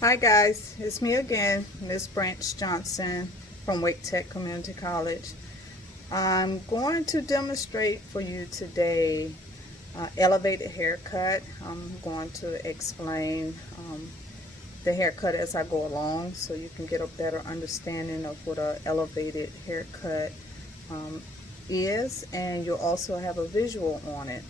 Hi guys, it's me again, Miss Branch Johnson from Wake Tech Community College. I'm going to demonstrate for you today elevated haircut. I'm going to explain the haircut as I go along so you can get a better understanding of what an elevated haircut um, is, and you'll also have a visual on it.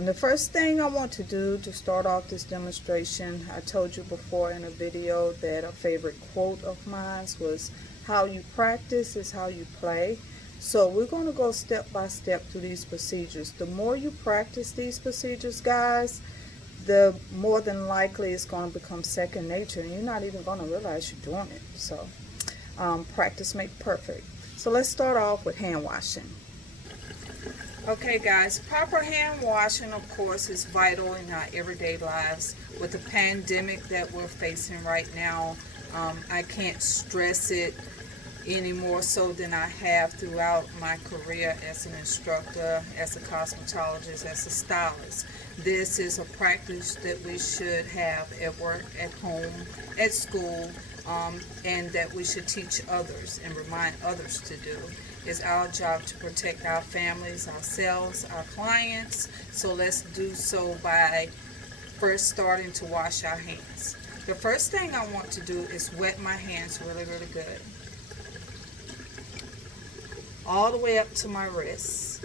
The first thing I want to do to start off this demonstration, I told you before in a video that a favorite quote of mine was, how you practice is how you play. So we're going to go step by step through these procedures. The more you practice these procedures, guys, the more than likely it's going to become second nature, and you're not even going to realize you're doing it. So practice makes perfect. So let's start off with hand washing. Okay guys, proper hand washing of course is vital in our everyday lives. With the pandemic that we're facing right now, I can't stress it any more so than I have throughout my career as an instructor, as a cosmetologist, as a stylist. This is a practice that we should have at work, at home, at school, and that we should teach others and remind others to do. It's our job to protect our families, ourselves, our clients. So let's do so by first starting to wash our hands. The first thing I want to do is wet my hands really, really good. All the way up to my wrists.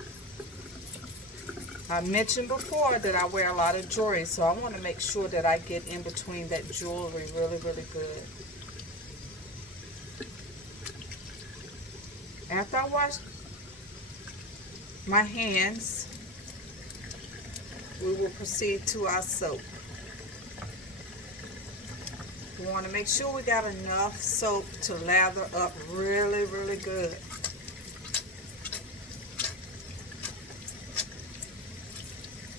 I mentioned before that I wear a lot of jewelry, so I want to make sure that I get in between that jewelry really, really good. After I wash my hands, we will proceed to our soap. We want to make sure we got enough soap to lather up really, really good.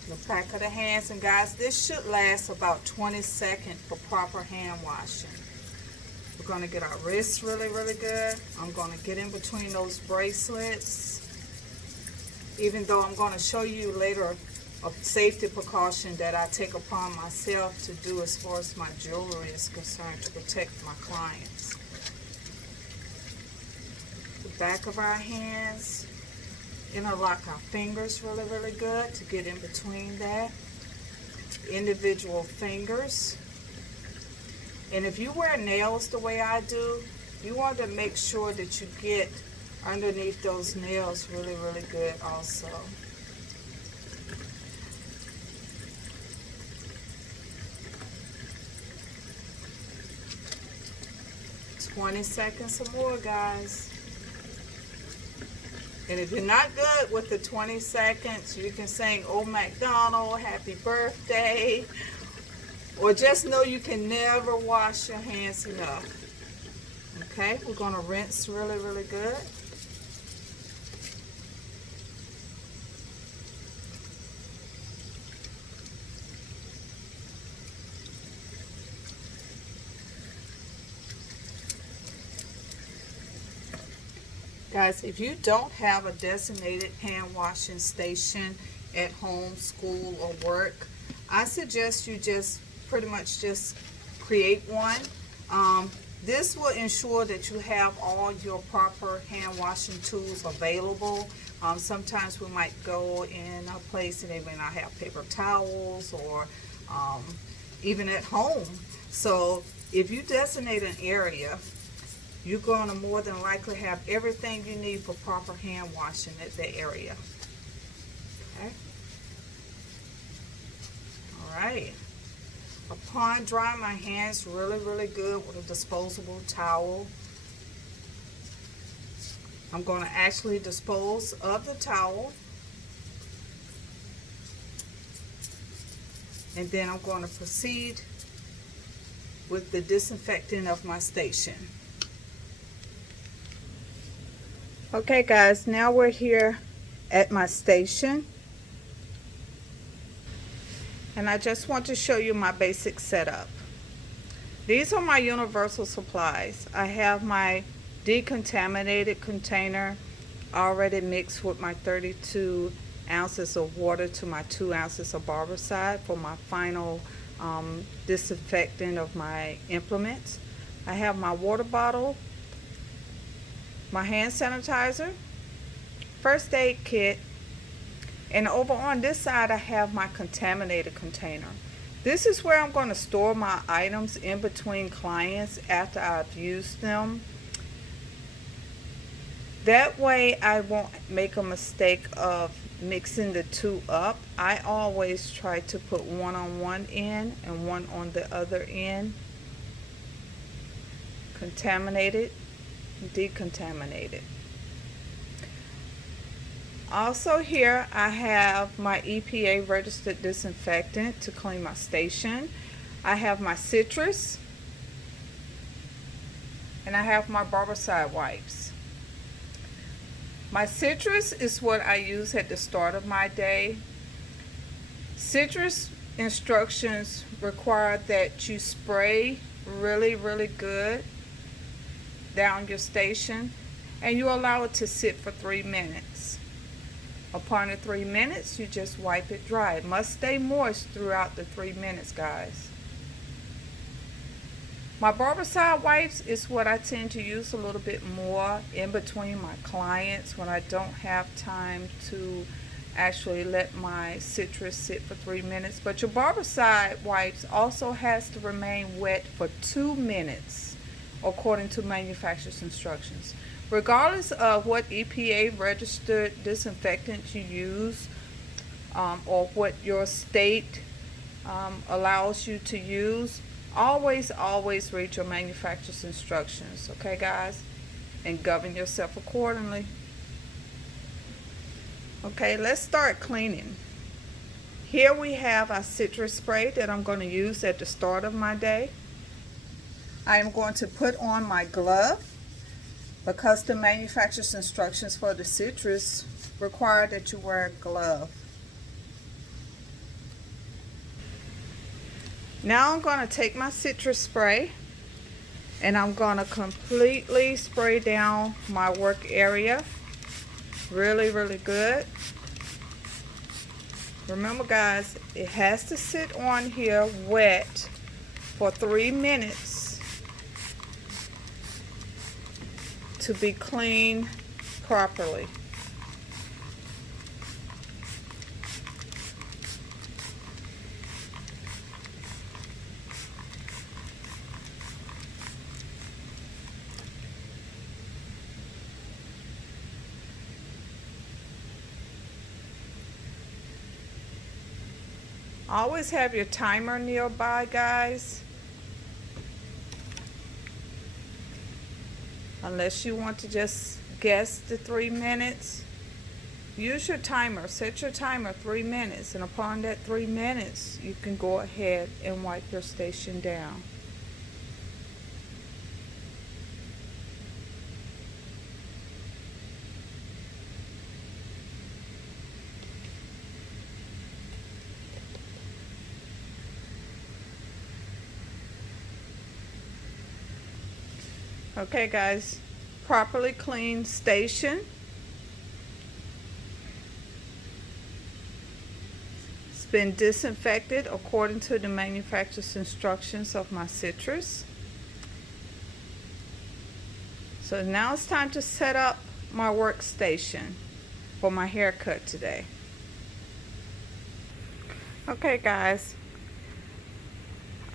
The back of the hands, and guys, this should last about 20 seconds for proper hand washing. We're going to get our wrists really, really good. I'm going to get in between those bracelets. Even though I'm going to show you later a safety precaution that I take upon myself to do as far as my jewelry is concerned to protect my clients. The back of our hands. Interlock our fingers really, really good to get in between that. Individual fingers. And if you wear nails the way I do, you want to make sure that you get underneath those nails really, really good also. "20 seconds or more, guys." And if you're not good with the 20 seconds, you can sing "Oh MacDonald, Happy Birthday," or just know you can never wash your hands enough. Okay, we're going to rinse really, really good. Guys, if you don't have a designated hand washing station at home, school, or work, I suggest you just pretty much just create one. This will ensure that you have all your proper hand washing tools available. Sometimes we might go in a place and they may not have paper towels, or even at home. So if you designate an area, you're going to more than likely have everything you need for proper hand washing at that area. Okay. All right. Upon drying my hands really, really good with a disposable towel, I'm going to actually dispose of the towel. And then I'm going to proceed with the disinfecting of my station. Okay guys, now we're here at my station, and I just want to show you my basic setup. These are my universal supplies. I have my decontaminated container already mixed with my 32 ounces of water to my 2 ounces of Barbicide for my final disinfectant of my implements. I have my water bottle, my hand sanitizer, first aid kit, and over on this side I have my contaminated container. This is where I'm going to store my items in between clients after I've used them. That way I won't make a mistake of mixing the two up. I always try to put one on one end and one on the other end. Contaminated, decontaminated. Also here I have my EPA registered disinfectant to clean my station. I have my citrus, and I have my Barbicide wipes. My citrus is what I use at the start of my day. Citrus instructions require that you spray really good down your station, and you allow it to sit for 3 minutes. Upon the 3 minutes, you just wipe it dry. It must stay moist throughout the 3 minutes, guys. My Barbicide wipes is what I tend to use a little bit more in between my clients when I don't have time to actually let my citrus sit for 3 minutes. But your Barbicide wipes also has to remain wet for 2 minutes according to manufacturer's instructions. Regardless of what EPA registered disinfectant you use, or what your state allows you to use, always read your manufacturer's instructions, okay guys, and govern yourself accordingly. Okay, let's start cleaning. Here we have our citrus spray that I'm going to use at the start of my day. I am going to put on my glove because the manufacturer's instructions for the citrus require that you wear a glove. Now I'm going to take my citrus spray and I'm going to completely spray down my work area really good. Remember guys, it has to sit on here wet for 3 minutes to be cleaned properly. Always have your timer nearby, guys. Unless you want to just guess the 3 minutes, use your timer. Set your timer 3 minutes, and upon that 3 minutes, you can go ahead and wipe your station down. Okay guys, properly cleaned station. It's been disinfected according to the manufacturer's instructions of my citrus. So now it's time to set up my workstation for my haircut today. Okay guys,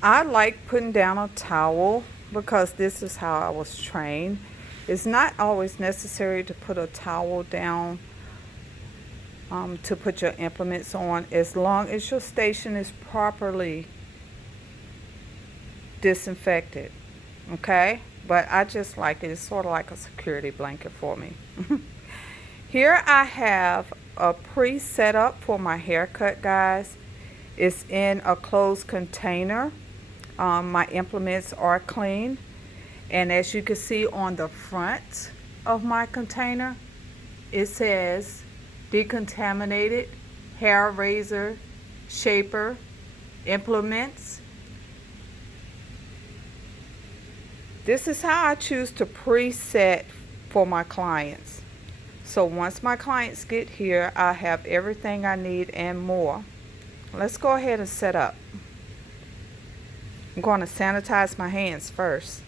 I like putting down a towel because this is how I was trained. It's not always necessary to put a towel down to put your implements on, as long as your station is properly disinfected. Okay, but I just like it. It's sort of like a security blanket for me. Here I have a pre-set up for my haircut, guys. It's in a closed container. My implements are clean, and as you can see on the front of my container, it says decontaminated hair razor shaper implements. This is how I choose to preset for my clients. So once my clients get here, I have everything I need and more. Let's go ahead and set up. I'm going to sanitize my hands first.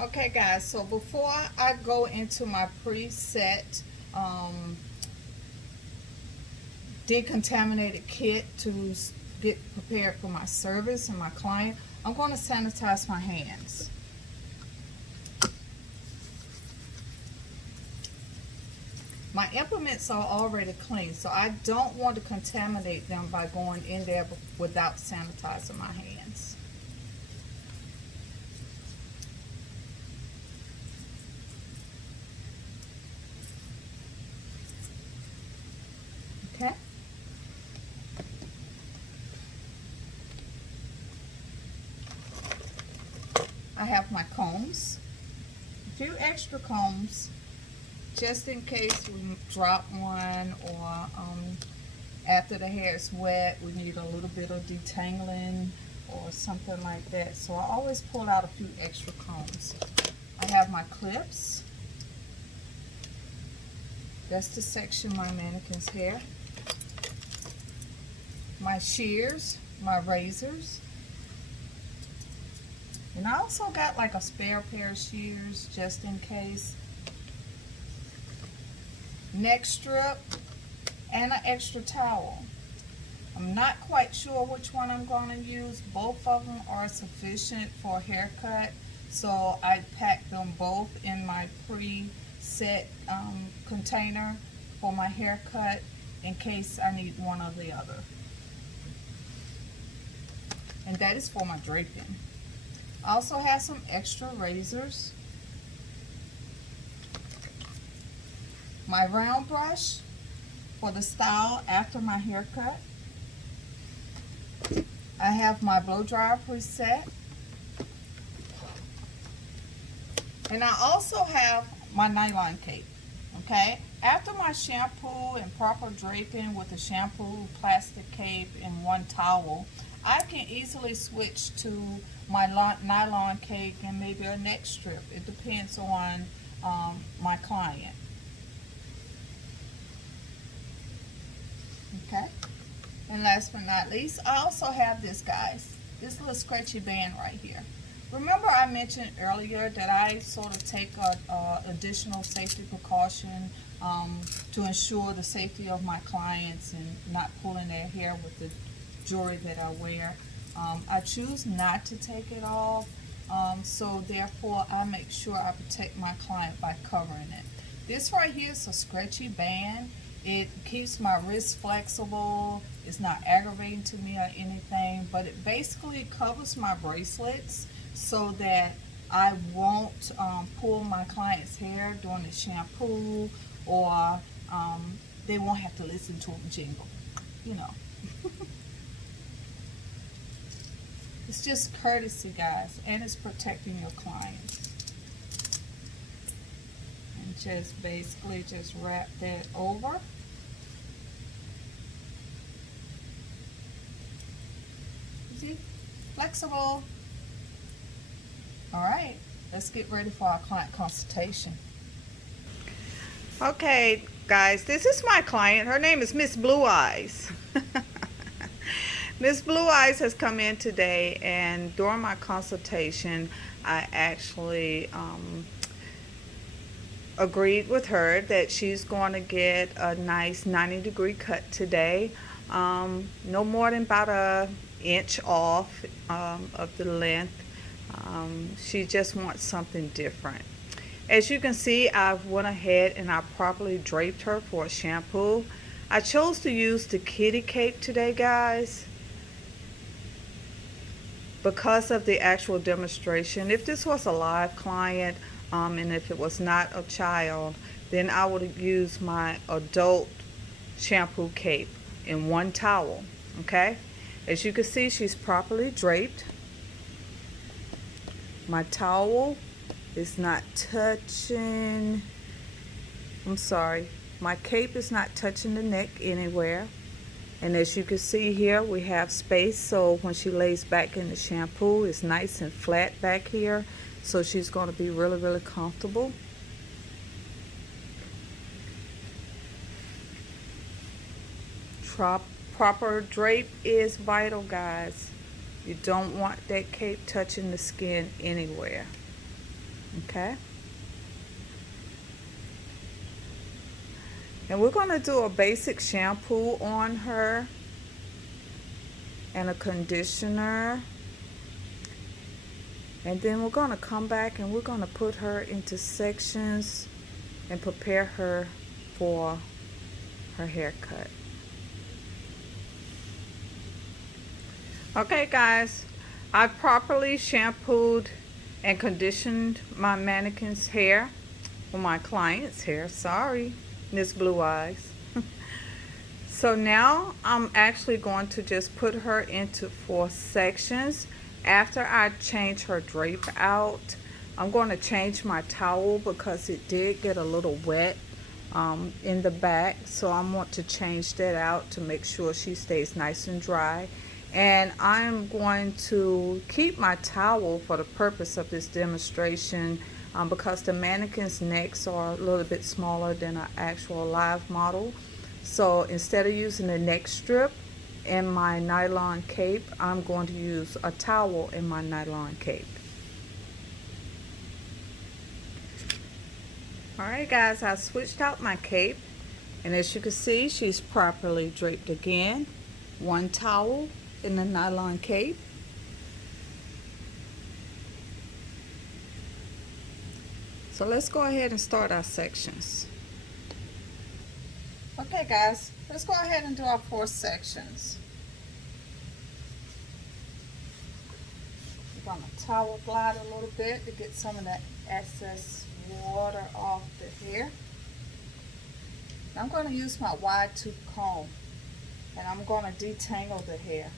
Okay guys, so before I go into my preset decontaminated kit to get prepared for my service and my client, I'm going to sanitize my hands. My implements are already clean, so I don't want to contaminate them by going in there without sanitizing my hands. Okay. I have my combs, a few extra combs, just in case we drop one, or after the hair is wet, we need a little bit of detangling or something like that. So I always pull out a few extra combs. I have my clips. That's to section my mannequin's hair. My shears, my razors. And I also got like a spare pair of shears just in case. Neck strip and an extra towel. I'm not quite sure which one I'm going to use. Both of them are sufficient for a haircut, so I packed them both in my preset container for my haircut in case I need one or the other. And that is for my draping. I also have some extra razors. My round brush for the style after my haircut. I have my blow dryer preset. And I also have my nylon cape. Okay, after my shampoo and proper draping with the shampoo, plastic cape, and one towel, I can easily switch to my nylon cape and maybe a neck strip. It depends on my client. Okay, and last but not least, I also have this, guys, this little scratchy band right here. Remember I mentioned earlier that I sort of take a additional safety precaution to ensure the safety of my clients and not pulling their hair with the jewelry that I wear. I choose not to take it off, so therefore I make sure I protect my client by covering it. This right here is a scratchy band. It keeps my wrist flexible. It's not aggravating to me or anything, but it basically covers my bracelets so that I won't pull my client's hair during the shampoo, or they won't have to listen to them jingle, you know. It's just courtesy, guys, and it's protecting your clients. And just basically just wrap that over. See? Flexible. All right, let's get ready for our client consultation. Okay, guys, this is my client. Her name is Miss Blue Eyes. Miss Blue Eyes has come in today, and during my consultation, I actually agreed with her that she's going to get a nice 90-degree cut today. No more than about an inch off of the length. She just wants something different. As you can see, I've went ahead and I properly draped her for a shampoo. I chose to use the kitty cape today, guys, because of the actual demonstration. If this was a live client and if it was not a child, then I would use my adult shampoo cape in one towel. Okay, as you can see, she's properly draped. My towel is not touching, I'm sorry, my cape is not touching the neck anywhere. And as you can see here, we have space, so when she lays back in the shampoo, it's nice and flat back here, so she's going to be really, really comfortable. Proper drape is vital, guys. You don't want that cape touching the skin anywhere. Okay? And we're going to do a basic shampoo on her and a conditioner. And then we're going to come back and we're going to put her into sections and prepare her for her haircut. Okay guys, I've properly shampooed and conditioned my mannequin's hair, or my client's hair, sorry, Miss Blue Eyes. So now I'm actually going to just put her into 4 sections. After I change her drape out, I'm going to change my towel because it did get a little wet in the back. So I want to change that out to make sure she stays nice and dry. And I'm going to keep my towel for the purpose of this demonstration because the mannequin's necks are a little bit smaller than an actual live model. So instead of using the neck strip in my nylon cape, I'm going to use a towel in my nylon cape. Alright guys, I switched out my cape, and as you can see, she's properly draped again. One towel in the nylon cape. So let's go ahead and start our sections. Okay guys, let's go ahead and do our 4 sections. I'm going to towel glide a little bit to get some of that excess water off the hair. I'm going to use my wide tooth comb and I'm going to detangle the hair.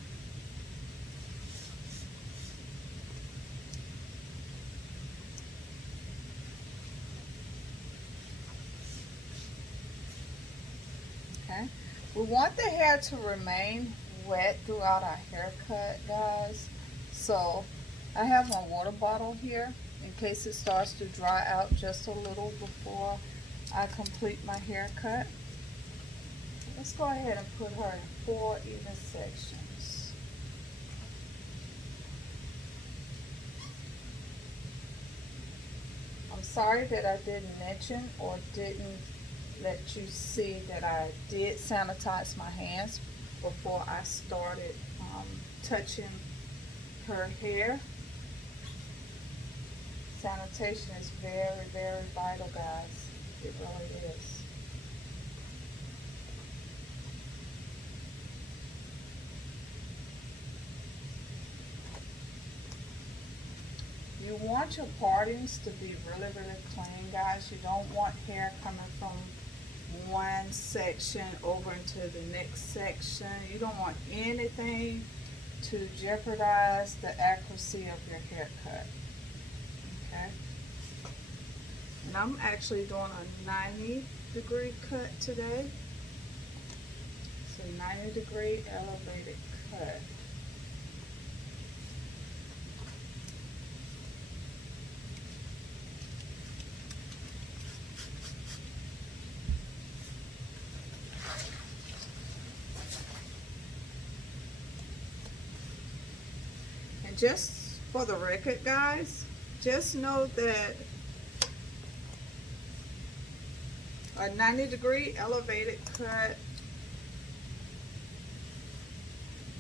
Okay. We want the hair to remain wet throughout our haircut, guys. So I have my water bottle here in case it starts to dry out just a little before I complete my haircut. Let's go ahead and put her in 4 even sections. I'm sorry that I didn't mention or didn't let you see that I did sanitize my hands before I started touching her hair. Sanitation is very, very vital, guys. It really is. You want your partings to be really, really clean, guys. You don't want hair coming from one section over into the next section. You don't want anything to jeopardize the accuracy of your haircut. Okay? And I'm actually doing a 90-degree cut today. So 90-degree elevated cut. And just for the record, guys, just know that a 90-degree elevated cut,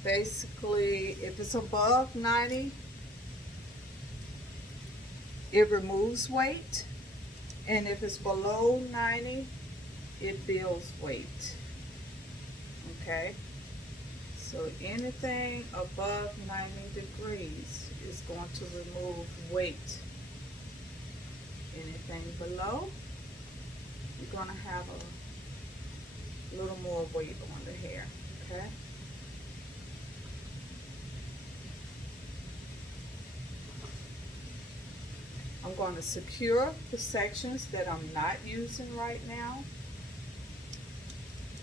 basically, if it's above 90, it removes weight, and if it's below 90, it builds weight. Okay? So anything above 90 degrees is going to remove weight. Anything below, you're going to have a little more weight on the hair. Okay? I'm going to secure the sections that I'm not using right now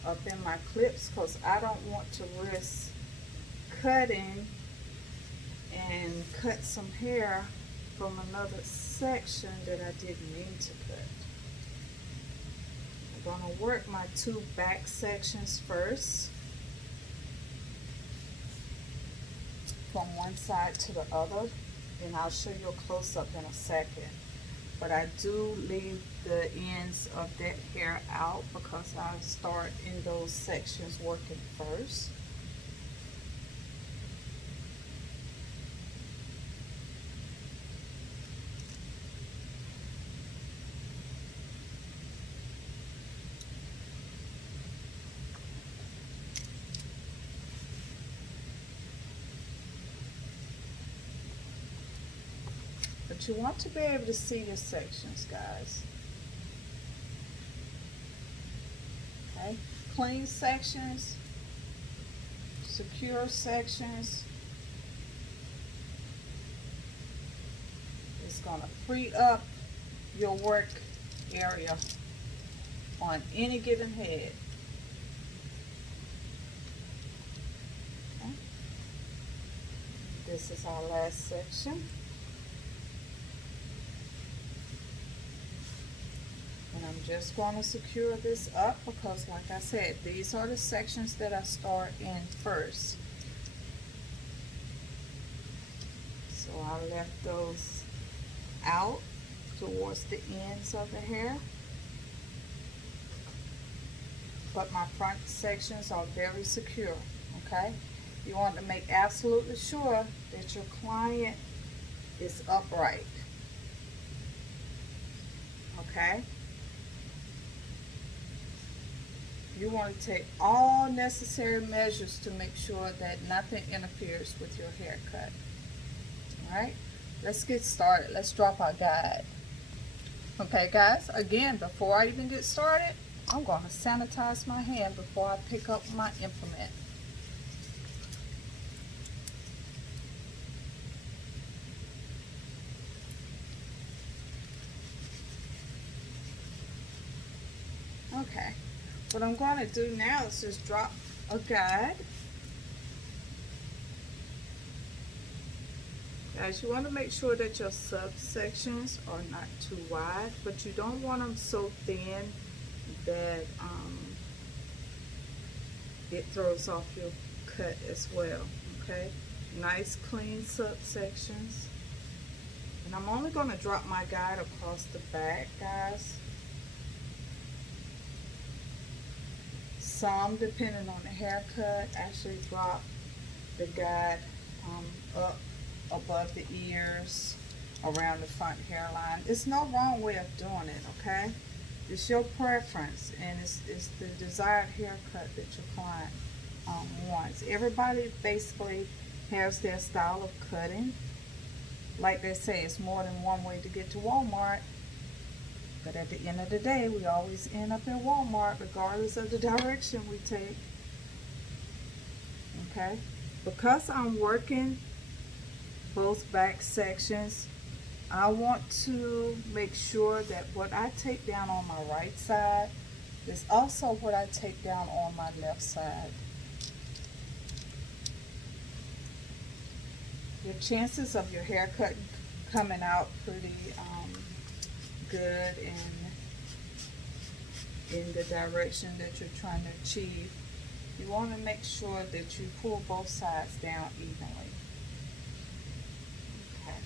up in my clips because I don't want to risk cutting and cut some hair from another section that I didn't mean to cut. I'm going to work my 2 back sections first. from one side to the other, and I'll show you a close-up in a second. But I do leave the ends of that hair out because I start in those sections working first. But you want to be able to see your sections, guys. Okay, clean sections, secure sections. It's going to free up your work area on any given head. Okay. This is our last section. And I'm just going to secure this up because, like I said, these are the sections that I start in first. So I left those out towards the ends of the hair. But my front sections are very secure, okay? You want to make absolutely sure that your client is upright, okay? You want to take all necessary measures to make sure that nothing interferes with your haircut. All right, let's get started. Let's drop our guide. Okay, guys, again, before I even get started, I'm going to sanitize my hand before I pick up my implement. Okay. What I'm going to do now is just drop a guide. Guys, you want to make sure that your subsections are not too wide, but you don't want them so thin that it throws off your cut as well. Okay, nice clean subsections. And I'm only going to drop my guide across the back, guys. Some, depending on the haircut, actually drop the guide up above the ears, around the front hairline. It's no wrong way of doing it, okay? It's your preference, and it's the desired haircut that your client wants. Everybody basically has their style of cutting. Like they say, it's more than one way to get to Walmart. But at the end of the day, we always end up in Walmart regardless of the direction we take. Okay? Because I'm working both back sections, I want to make sure that what I take down on my right side is also what I take down on my left side. Your chances of your haircut coming out pretty good in the direction that you're trying to achieve, you want to make sure that you pull both sides down evenly. Okay.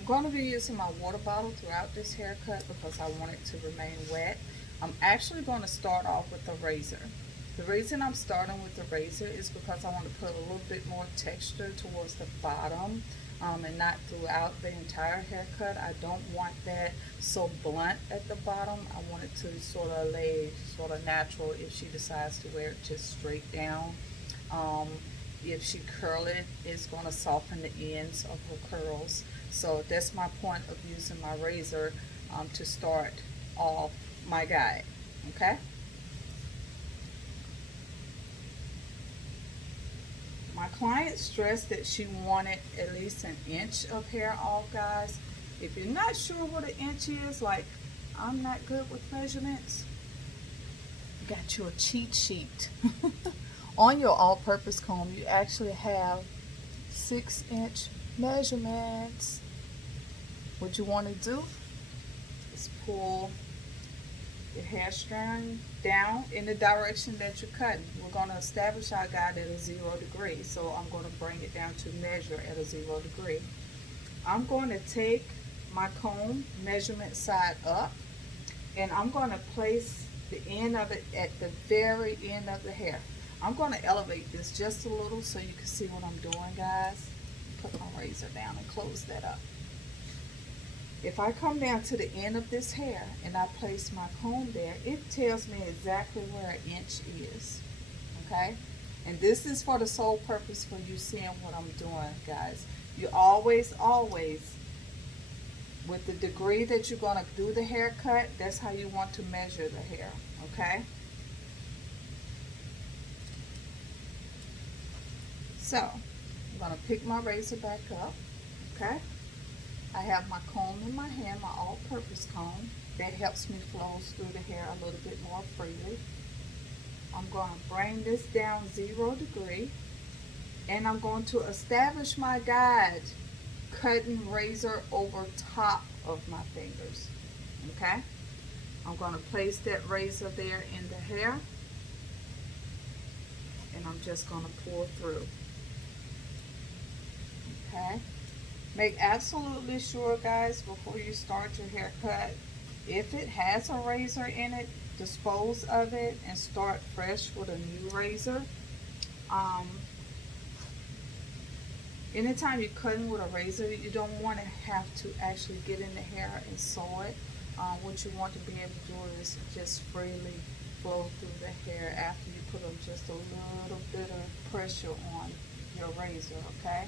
I'm going to be using my water bottle throughout this haircut because I want it to remain wet. I'm actually going to start off with the razor. The reason I'm starting with the razor is because I want to put a little bit more texture towards the bottom. And not throughout the entire haircut. I don't want that so blunt at the bottom. I want it to sort of lay sort of natural if she decides to wear it just straight down. If she curl it, it's going to soften the ends of her curls. So that's my point of using my razor to start off my guide. Okay? My client stressed that she wanted at least an inch of hair off, guys. If you're not sure what an inch is, like I'm not good with measurements, got you a cheat sheet. On your all-purpose comb, you actually have 6-inch measurements. What you want to do is pull your hair strand down in the direction that you're cutting. We're going to establish our guide at a 0 degree, so I'm going to bring it down to measure at a 0 degree. I'm going to take my comb measurement side up, and I'm going to place the end of it at the very end of the hair. I'm going to elevate this just a little so you can see what I'm doing, guys. Put my razor down and close that up. If I come down to the end of this hair and I place my comb there, it tells me exactly where an inch is, okay? And this is for the sole purpose for you seeing what I'm doing, guys. You always, with the degree that you're going to do the haircut, that's how you want to measure the hair, okay? So, I'm going to pick my razor back up, okay? I have my comb in my hand, my all-purpose comb. That helps me flow through the hair a little bit more freely. I'm going to bring this down 0 degree, and I'm going to establish my guide cutting razor over top of my fingers, okay? I'm going to place that razor there in the hair, and I'm just going to pull through, okay? Make absolutely sure, guys, before you start your haircut, if it has a razor in it, dispose of it and start fresh with a new razor. Anytime you're cutting with a razor, you don't want to have to actually get in the hair and sew it. What you want to be able to do is just freely flow through the hair after you put just a little bit of pressure on your razor, okay?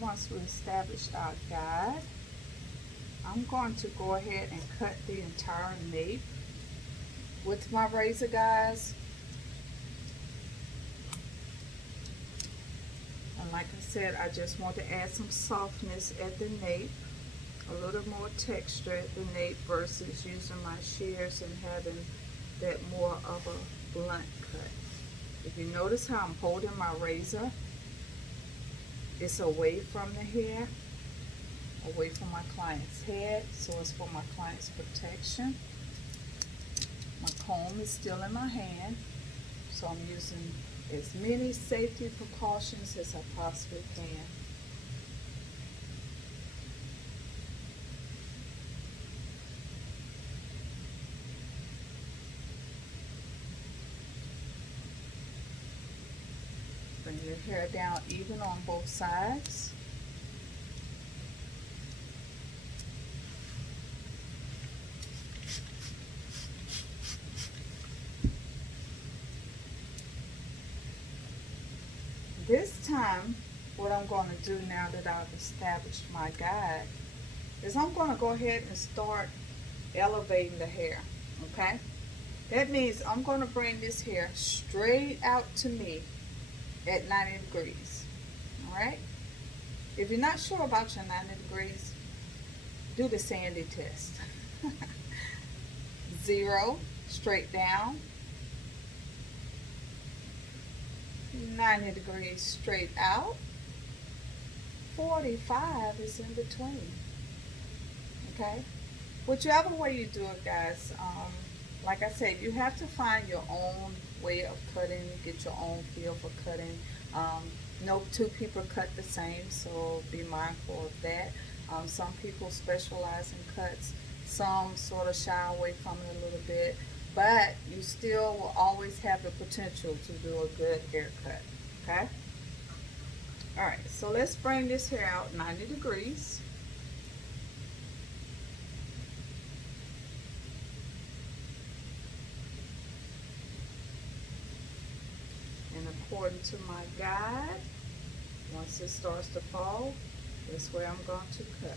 Once we established our guide, I'm going to go ahead and cut the entire nape with my razor, guys. And like I said, I just want to add some softness at the nape, a little more texture at the nape versus using my shears and having that more of a blunt cut. If you notice how I'm holding my razor, it's away from the hair, away from my client's head, so it's for my client's protection. My comb is still in my hand, so I'm using as many safety precautions as I possibly can. Bring your hair down even on both sides. This time, what I'm going to do now that I've established my guide is I'm going to go ahead and start elevating the hair, okay? That means I'm going to bring this hair straight out to me at 90 degrees, all right? If you're not sure about your 90 degrees, do the Sandy test. 0, straight down. 90 degrees straight out. 45 is in between, okay? Whichever way you do it, guys, like I said, you have to find your own way of cutting, get your own feel for cutting. No two people cut the same, so be mindful of that. Some people specialize in cuts, some sort of shy away from it a little bit, but you still will always have the potential to do a good haircut, okay? All right, so let's bring this hair out 90 degrees. And according to my guide, once it starts to fall, that's where I'm going to cut.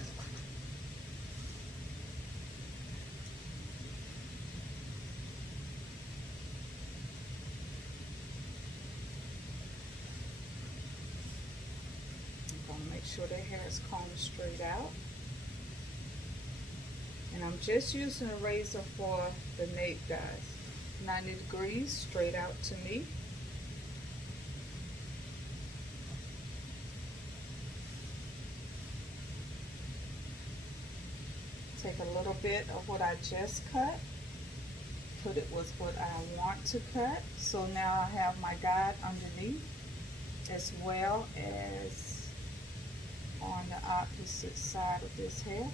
I'm going to make sure the hair is combed straight out. And I'm just using a razor for the nape, guys. 90 degrees straight out to me. Take a little bit of what I just cut, put it with what I want to cut. So now I have my guide underneath as well as on the opposite side of this hair,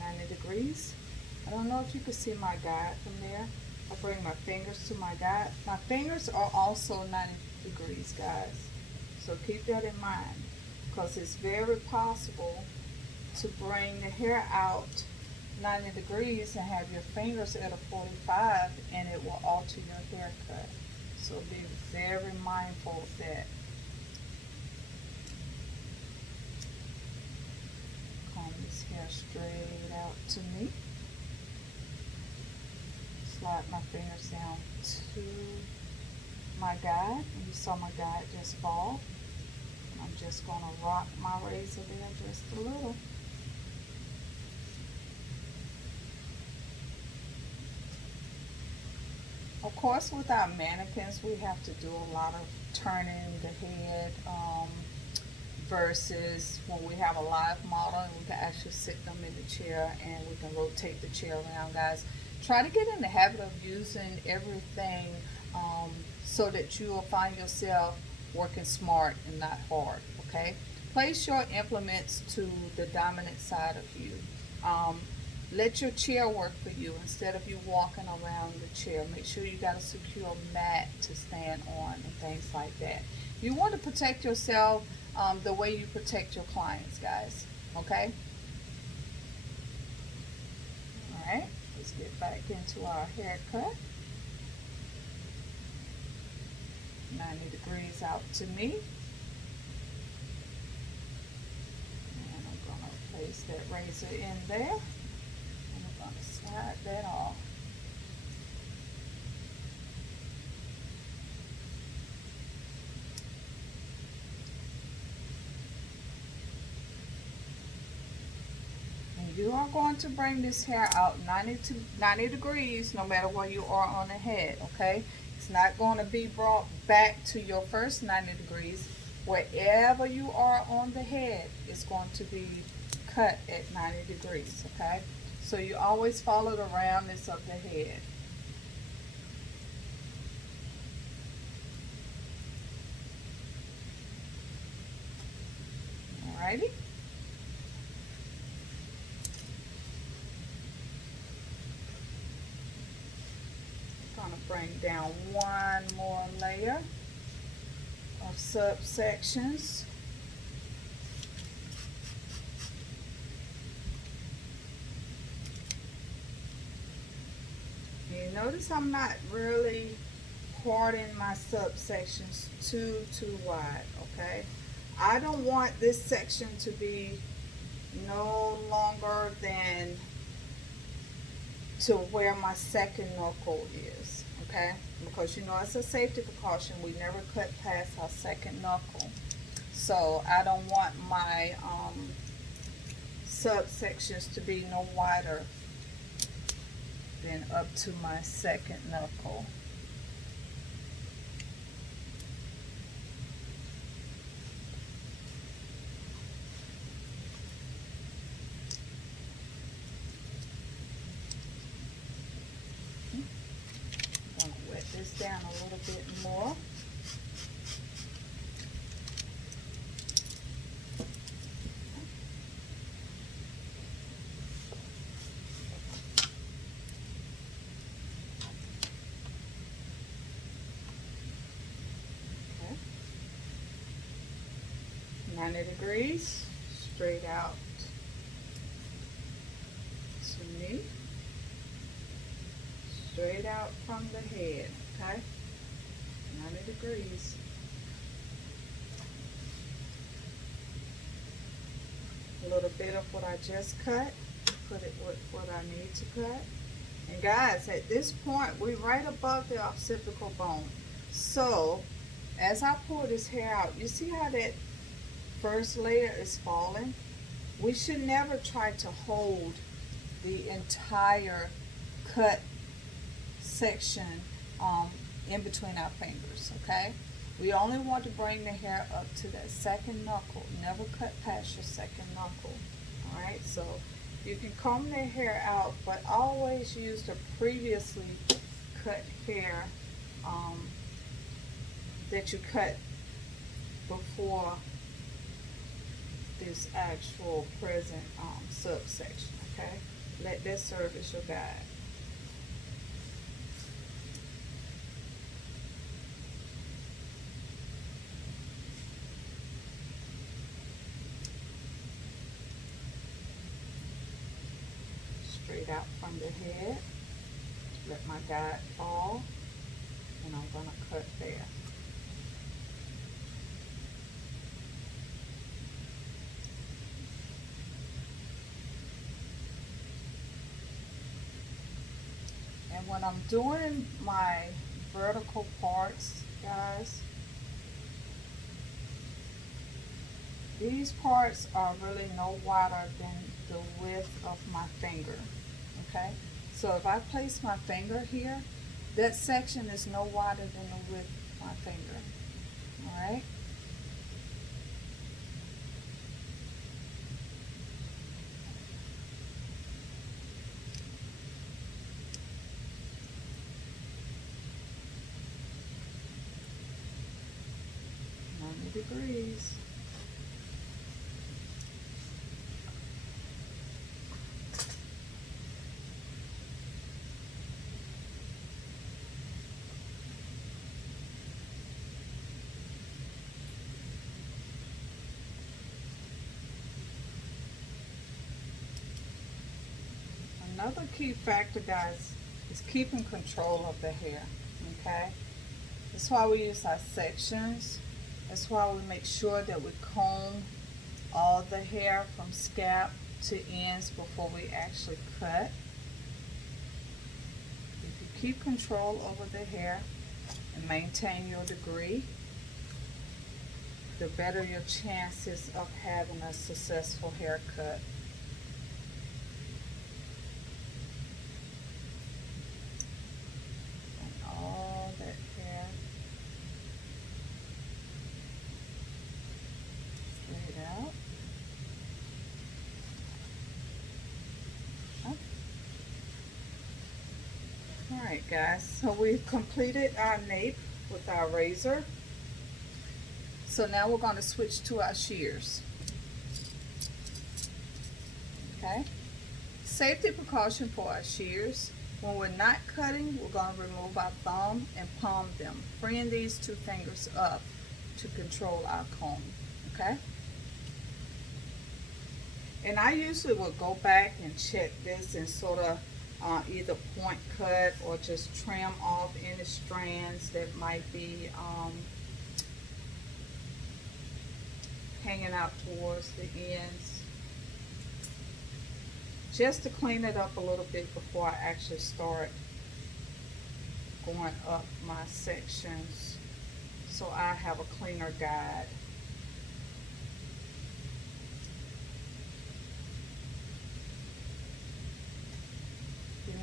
90 degrees. I don't know if you can see my guide from there. I'll bring my fingers to my guide. My fingers are also 90 degrees, guys. So keep that in mind, because it's very possible to bring the hair out 90 degrees and have your fingers at a 45 and it will alter your haircut. So be very mindful of that. Comb this hair straight out to me. Slide my fingers down to my guide. You saw my guide just fall. I'm just going to rock my razor there just a little. Of course, with our mannequins, we have to do a lot of turning the head versus when we have a live model and we can actually sit them in the chair and we can rotate the chair around, guys. Try to get in the habit of using everything so that you will find yourself working smart and not hard, okay? Place your implements to the dominant side of you. Let your chair work for you instead of you walking around the chair. Make sure you got a secure mat to stand on and things like that. You want to protect yourself the way you protect your clients, guys. Okay? Alright, let's get back into our haircut. 90 degrees out to me. And I'm going to place that razor in there. Slide that off. And you are going to bring this hair out 90 degrees no matter where you are on the head, okay? It's not going to be brought back to your first 90 degrees. Wherever you are on the head, it's going to be cut at 90 degrees, okay? So you always follow the roundness of the head. Alrighty. I'm going to bring down one more layer of subsections. You notice I'm not really parting my subsections too wide, okay? I don't want this section to be no longer than to where my second knuckle is, okay? Because you know it's a safety precaution. We never cut past our second knuckle. So I don't want my subsections to be no wider than up to my second knuckle. I'm going to wet this down a little bit more. Okay. 90 degrees, straight out to me. Straight out from the head, okay? 90 degrees. A little bit of what I just cut, put it with what I need to cut. And guys, at this point, we're right above the occipital bone. So, as I pull this hair out, you see how that first layer is falling? We should never try to hold the entire cut section in between our fingers, okay? We only want to bring the hair up to that second knuckle. Never cut past your second knuckle, all right? So you can comb the hair out, but always use the previously cut hair that you cut before this actual present subsection, okay? Let that serve as your guide. Straight out from the head, let my guide fall, and I'm going to cut there. And when I'm doing my vertical parts, guys, these parts are really no wider than the width of my finger, okay? So if I place my finger here, that section is no wider than the width of my finger, all right? Degrees. Another key factor, guys, is keeping control of the hair, okay? That's why we use our sections. That's why we make sure that we comb all the hair from scalp to ends before we actually cut. If you keep control over the hair and maintain your degree, the better your chances of having a successful haircut. Alright guys, so we've completed our nape with our razor. So now we're going to switch to our shears. Okay, safety precaution for our shears. When we're not cutting, we're going to remove our thumb and palm them, freeing these two fingers up to control our comb. Okay, and I usually will go back and check this and sort of either point cut or just trim off any strands that might be hanging out towards the ends, just to clean it up a little bit before I actually start going up my sections, so I have a cleaner guide.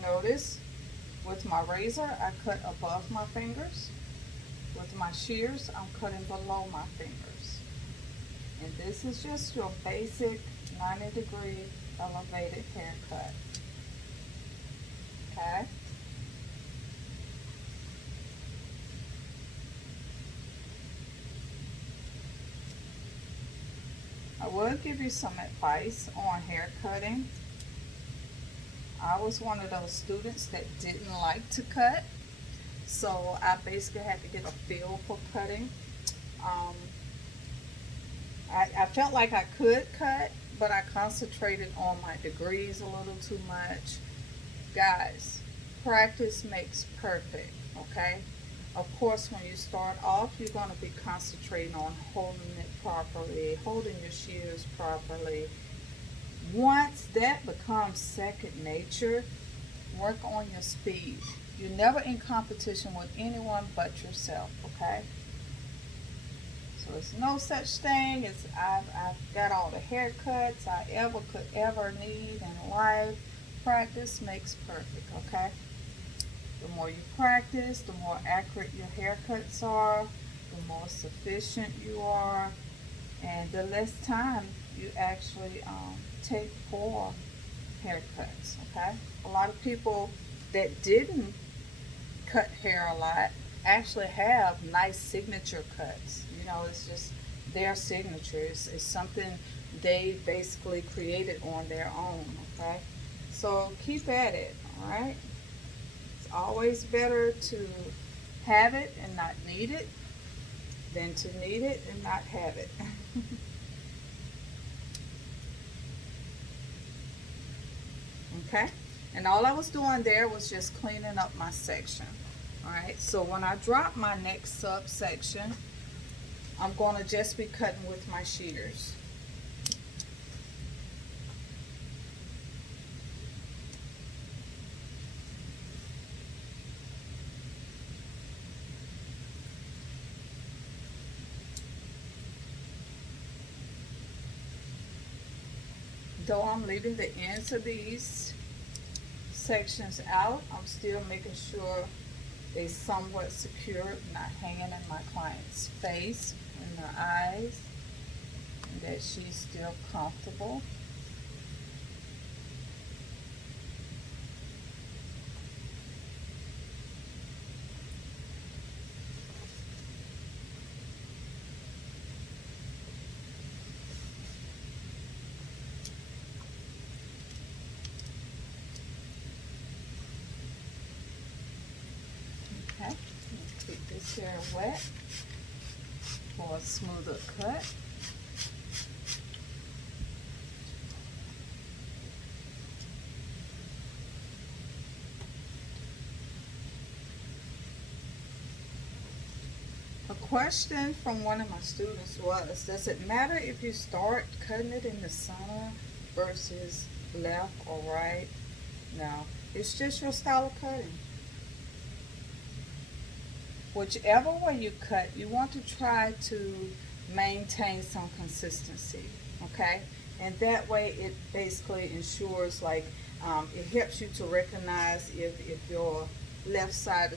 Notice with my razor I cut above my fingers. With my shears I'm cutting below my fingers. And this is just your basic 90-degree elevated haircut. Okay? I will give you some advice on hair cutting. I was one of those students that didn't like to cut, so I basically had to get a feel for cutting. I felt like I could cut, but I concentrated on my degrees a little too much. Guys, practice makes perfect, okay? Of course, when you start off, you're going to be concentrating on holding it properly, holding your shears properly. Once that becomes second nature, work on your speed. You're never in competition with anyone but yourself, okay? So there's no such thing as I've got all the haircuts I ever need in life. Practice makes perfect, okay? The more you practice, the more accurate your haircuts are, the more sufficient you are, and the less time you actually take for haircuts, okay? A lot of people that didn't cut hair a lot actually have nice signature cuts. You know, it's just their signatures. It's something they basically created on their own, okay? So keep at it, all right? It's always better to have it and not need it than to need it and not have it. Okay, and all I was doing there was just cleaning up my section. All right, so when I drop my next subsection, I'm going to just be cutting with my shears. Though I'm leaving the ends of these sections out, I'm still making sure they somewhat secure, not hanging in my client's face, in her eyes, and that she's still comfortable. Okay, keep this hair wet for a smoother cut. A question from one of my students was, does it matter if you start cutting it in the center versus left or right? No, it's just your style of cutting. Whichever way you cut, you want to try to maintain some consistency, okay? And that way it basically ensures, like, it helps you to recognize if your left side